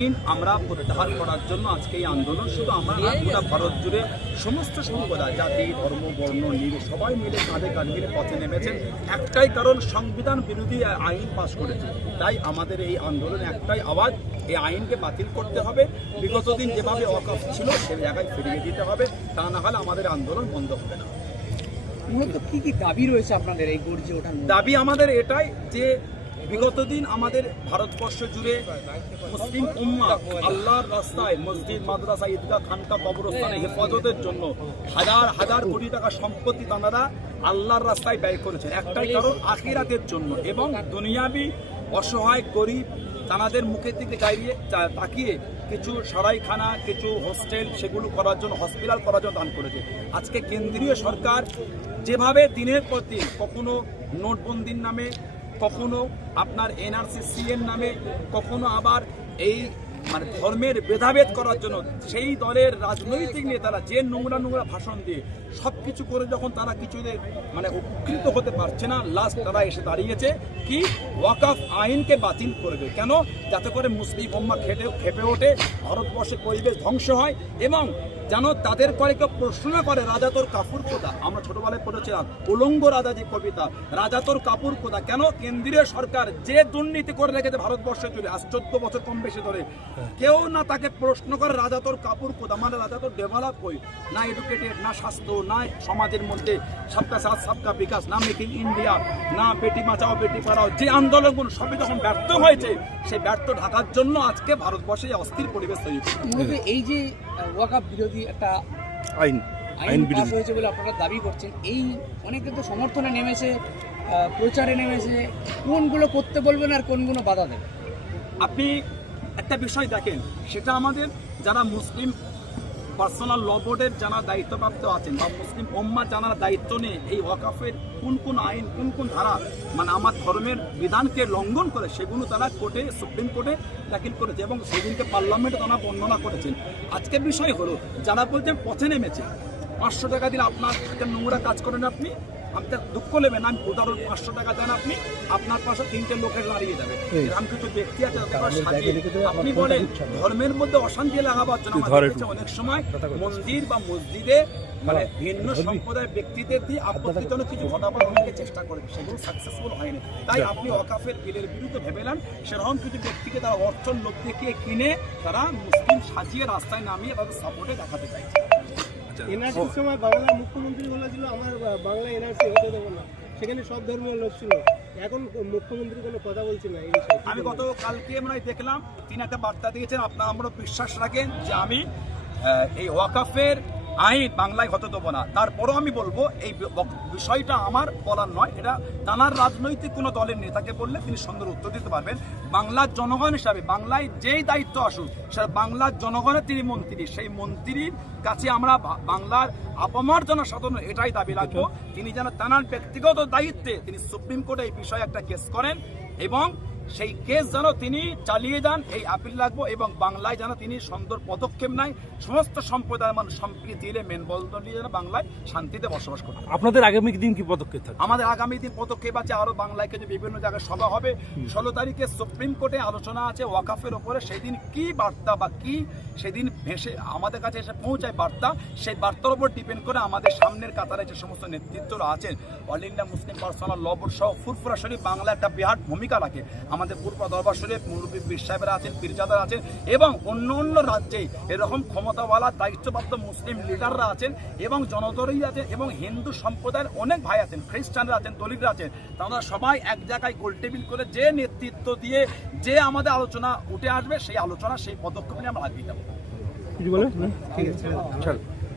আমরা প্রত্যাহার করার জন্য আজকে এই আন্দোলন শুধু আমরা গোটা ভারত জুড়ে সমস্ত সম্প্রদায় জাতি ধর্ম বর্ণ নিয়ে সবাই মিলে কাঁধে কাঁধ মিলে পথে নেমেছেন। একটাই কারণ, সংবিধান বিরোধী আইন পাশ করেছে। তাই আমাদের এই আন্দোলন একটাই আওয়াজ, এই আইনকে বাতিল করতে হবে। বিগত দিন যেভাবে ওয়াকফ ছিল সেই জায়গায় ফিরিয়ে দিতে হবে, তা না হলে আমাদের আন্দোলন বন্ধ হবে না। মূলত কি কি দাবি রয়েছে আপনাদের এই গর্জে ওঠার? দাবি আমাদের এটাই যে বিগত দিন আমাদের ভারতবর্ষ জুড়ে মুসলিম উম্মাহ আল্লাহর রাস্তায় মসজিদ, মাদ্রাসা, ঈদগাহ, খানকা, কবরস্থানে হেফাজতের জন্য হাজার হাজার কোটি টাকা সম্পত্তি তাঁরা আল্লাহর রাস্তায় ব্যয় করেছেন। একটাই কারণ, আখিরাতের জন্য এবং দুনিয়াবি অসহায় গরিব তাঁদের মুখের দিকে দাঁড়িয়ে তাকিয়ে কিছু সরাইখানা, কিছু হোস্টেল সেগুলো করার জন্য, হসপিটাল করার জন্য দান করেছে। আজকে কেন্দ্রীয় সরকার যেভাবে দিনের পর দিন কখনো নোটবন্দির নামে, কখনো আপনার এনআরসি এর নামে, কখনো আবার এই ধর্মের ভেদাভেদ করার জন্য সেই দলের রাজনৈতিক নেতারা যে নোংরা নোংরা ভাষণ দিয়ে সব কিছু করে যখন তারা কিছুতে উপকৃত হতে পারছে না, লাস্ট তারা এসে দাঁড়িয়েছে কি ওয়াকফ আইনকে বাতিল করবে। কেন? যাতে করে মুসলিম উম্মাহ খেপে ওঠে, ভারতবর্ষের পরিবেশ ধ্বংস হয় এবং যেন তাদের করে কেউ প্রশ্ন করে রাজা তোর কাপুর কোথা। আমরা ছোটবেলায় পড়েছিলাম উলঙ্গ রাজা যে কবিতা, রাজা তোর কাপুর কোথা। কেন? কেন্দ্রীয় সরকার যে দুর্নীতি করে রেখেছে ভারতবর্ষে জুড়ে আজ 14 বছর কম বেশি ধরে, কেউ না তাকে প্রশ্ন করে রাজা তোর কাপুর কোথা। রাজা তোর ডেভেলপ হই না, এডুকেটেড না, স্বাস্থ্য না, সমাজের মধ্যে সবকা সাথ সবকা বিকাশ না, মেকিং ইন্ডিয়া না, বেটি বাঁচাও বেটি পড়াও, যে আন্দোলনগুলো সবই যখন ব্যর্থ হয়েছে সেই ব্যর্থ ঢাকার জন্য আজকে ভারতবর্ষে অস্থির পরিবেশ তৈরি হয়েছে। এই যে ওয়াকফ বিরোধী একটা আইন পাস হয়েছে বলে আপনারা দাবি করছেন, এই অনেকে তো সমর্থনে নেমেছে, প্রচারে নেমেছে, কোনগুলো করতে বলবেন আর কোনগুলো বাধা দেবে? আপনি একটা বিষয় দেখেন, সেটা আমাদের যারা মুসলিম পার্সোনাল ল বোর্ডের যারা দায়িত্বপ্রাপ্ত আছেন বা মুসলিম উম্মাহ যারা দায়িত্ব নিয়ে এই ওয়াকফের কোন কোন আইন, কোন কোন ধারা আমার ধর্মের বিধানকে লঙ্ঘন করে সেগুলো তারা কোর্টে, সুপ্রিম কোর্টে দাখিল করেছে এবং সেদিনকে পার্লামেন্টে তারা বর্ণনা করেছেন। আজকের বিষয় হলো, যারা বলছেন পথে নেমেছে 500 টাকা দিলে আপনার নোংরা কাজ করেন, আপনি আপনার দুঃখ নেবেন, আমি উদাহরণ 500 টাকা দেন, আপনি আপনার পাশে 3টে লোকের দাঁড়িয়ে যাবে। এরকম কিছু ব্যক্তি আছে আপনি বলেন ধর্মের মধ্যে অশান্তি লাগাবার জন্য অনেক সময় মন্দির বা মসজিদে ভিন্ন সম্প্রদায়ের ব্যক্তিদের দিয়ে আপত্তিজনক কিছু ঘটাবার অনেকে চেষ্টা করে, সেগুলো সাকসেসফুল হয়নি। তাই আপনি ওয়াকফের বিলের বিরুদ্ধে ভেবেলেন, সেরকম কিছু ব্যক্তিকে তারা অর্থন লোক দেখিয়ে কিনে তারা মুসলিম সাজিয়ে রাস্তায় নামিয়ে তাদের সাপোর্টে দেখাতে চাইছে। এনআরসির সময় বাংলার মুখ্যমন্ত্রী বলেছিল আমার বাংলা এনআরসি হতে দেবো না, সেখানে সব ধর্মের লোক ছিল। এখন মুখ্যমন্ত্রী কোনো কথা বলছে না এই বিষয়ে। আমি গতকালকে দেখলাম তিনি একটা বার্তা দিয়েছেন, আপনারা আমরা বিশ্বাস রাখেন যে আমি এই ওয়াকফের আইন বাংলায় হতে দেবো না। তারপরও আমি বলবো এই বিষয়টা আমার বলার নয়, এটা তাঁর রাজনৈতিক কোনো দলের নেতাকে বললে তিনি সুন্দর উত্তর দিতে পারবেন। বাংলার জনগণ হিসাবে বাংলায় যেই দায়িত্ব আসুক, সেটা বাংলার জনগণের তিনি মন্ত্রী, সেই মন্ত্রীর কাছে আমরা বাংলার অপমার্জনা সাধন এটাই দাবি রাখবো। তিনি যেন তাঁর ব্যক্তিগত দায়িত্বে তিনি সুপ্রিম কোর্টে এই বিষয়ে একটা কেস করেন এবং সেই কেস যেন তিনি চালিয়ে যান, এই আপিল রাখবো এবং বাংলায় যেন তিনি সুন্দর পদক্ষেপ নেয়, সমস্ত সম্প্রদায়ের মানুষ সম্প্রীতি এলে মেন বলদ নিয়ে যেন বাংলায় শান্তিতে বসবাস করে। আপনাদের আগামী দিন কি পদক্ষেপ থাকবে? আমাদের আগামী দিন পদক্ষেপ আছে, আরো বাংলায় কিছু বিভিন্ন জায়গায় সভা হবে। 16 তারিখে সুপ্রিম কোর্টে আলোচনা আছে ওয়াকফের ওপরে। সেদিন কি বার্তা বা কি সেদিন ভেসে আমাদের কাছে এসে পৌঁছায় বার্তা, সেই বার্তার উপর ডিপেন্ড করে আমাদের সামনের কাতারে যে সমস্ত নেতৃত্বরা আছেন, অল ইন্ডিয়া মুসলিম পার্সোনাল ল বোর্ড সহ ফুরফুরা শরীফ বাংলা একটা বিরাট ভূমিকা রাখে। আমাদের পূর্ব দরবার শরীফ মুরব্বী পীর সাহেবরা আছেন, পীরজাদারা আছেন এবং অন্য অন্য রাজ্যে এরকম ক্ষমতাওয়ালা দায়িত্বপ্রাপ্ত মুসলিম লিডাররা আছেন এবং জনদরই আছেন এবং হিন্দু সম্প্রদায়ের অনেক ভাই আছেন, খ্রিস্টানরা আছেন, দলিতরা আছেন। তারা সবাই এক জায়গায় গোলটেবিল করে যে নেতৃত্ব দিয়ে যে আমাদের আলোচনা উঠে আসবে, সেই আলোচনা সেই পদক্ষেপ নিয়ে আমরা আগিয়ে যাবো। কিছু বলে ঠিক আছে।